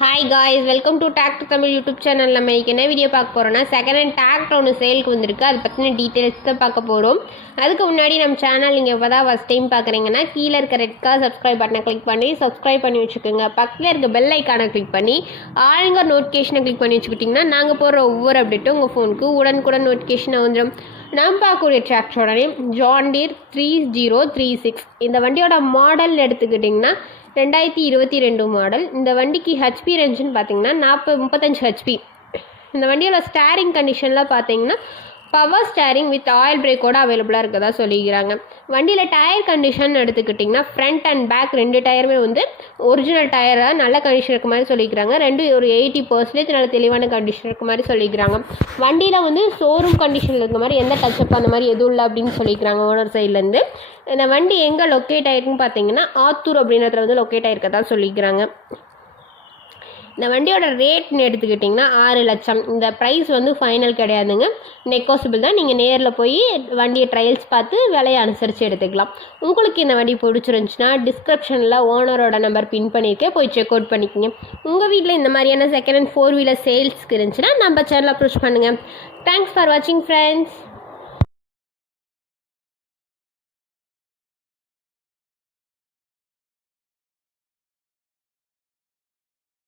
Hi guys, welcome to tractor Tamil YouTube channel. நம்ம இன்றைக்கி என்ன வீடியோ பார்க்க போகிறோன்னா, செகண்ட் ஹேண்ட் டிராக்டர் ஒன்று சேலுக்கு வந்திருக்கு. அதை பற்றின டீட்டெயில்ஸ் தான் பார்க்க போகிறோம். அதுக்கு முன்னாடி நம்ம சேனல் நீங்கள் இப்போ தான் ஃபஸ்ட் டைம் பார்க்குறீங்கன்னா கீழே இருக்க ரெட் கலர் சப்ஸ்கிரைப் பட்டனை கிளிக் பண்ணி சப்ஸ்கிரைப் பண்ணி வச்சுக்கோங்க. பக்கத்தில் இருக்க பெல் ஐக்கானை கிளிக் பண்ணி ஆளுங்க நோட்டிஃபிகேஷனை கிளிக் பண்ணி வச்சுக்கிட்டிங்கன்னா நாங்கள் போடுற ஒவ்வொரு அப்டேட்டும் உங்கள் ஃபோனுக்கு உடனுக்குடன் நோட்டிஃபிகேஷனை வந்துடும். நம்ம பார்க்கக்கூடிய டிராக்டரோட நேம் ஜான் டீர் 3036. இந்த வண்டியோட மாடல் எடுத்துக்கிட்டிங்கன்னா 2022 மாடல். இந்த வண்டிக்கு ஹெச்பி ரேஞ்சுன்னு பார்த்தீங்கன்னா 35 ஹெச்பி. இந்த வண்டியோட ஸ்டேரிங் கண்டிஷனில் பார்த்தீங்கன்னா பவர் ஸ்டேரிங் வித் ஆயில் பிரேக்கோட அவைலபிளாக இருக்கதா சொல்லிக்கிறாங்க. வண்டியில் டயர் கண்டிஷன் எடுத்துக்கிட்டிங்கன்னா ஃப்ரண்ட் அண்ட் பேக் ரெண்டு டயருமே வந்து ஒரிஜினல் டயராக நல்ல கண்டிஷன் இருக்க மாதிரி சொல்லிக்கிறாங்க. ரெண்டு ஒரு 80% நல்ல தெளிவான கண்டிஷன் இருக்க மாதிரி சொல்லிக்கிறாங்க. வண்டியில் வந்து ஷோரூம் கண்டிஷனில் இருக்க மாதிரி எந்த டச்சப் அந்த மாதிரி எதுவும் இல்லை அப்படின்னு சொல்லிக்கிறாங்க ஓனர் சைட்லேருந்து. இந்த வண்டி எங்கே லொக்கேட் ஆகிருக்குன்னு பார்த்தீங்கன்னா ஆத்தூர் அப்படின்றதுல வந்து லொக்கேட் ஆகிருக்கதா சொல்லிக்கிறாங்க. இந்த வண்டியோட ரேட்னு எடுத்துக்கிட்டிங்கன்னா 6 லட்சம். இந்த ப்ரைஸ் வந்து ஃபைனல் கிடையாதுங்க, நெகோசிபிள் தான். நீங்கள் நேரில் போய் வண்டியை ட்ரையல்ஸ் பார்த்து விலையை அனுசரித்து எடுத்துக்கலாம். உங்களுக்கு இந்த வண்டி பிடிச்சிருந்துச்சுன்னா டிஸ்கிரிப்ஷனில் ஓனரோட நம்பர் பின் பண்ணியிருக்கேன், போய் செக் அவுட் பண்ணிக்கோங்க. உங்கள் வீட்டில் இந்த மாதிரியான செகண்ட் ஹேண்ட் 4 வீலர் சேல்ஸ்க்கு இருந்துச்சுன்னா நம்ம சேனல் அப்ரோச் பண்ணுங்கள். தேங்க்ஸ் ஃபார் வாட்சிங் ஃப்ரெண்ட்ஸ்.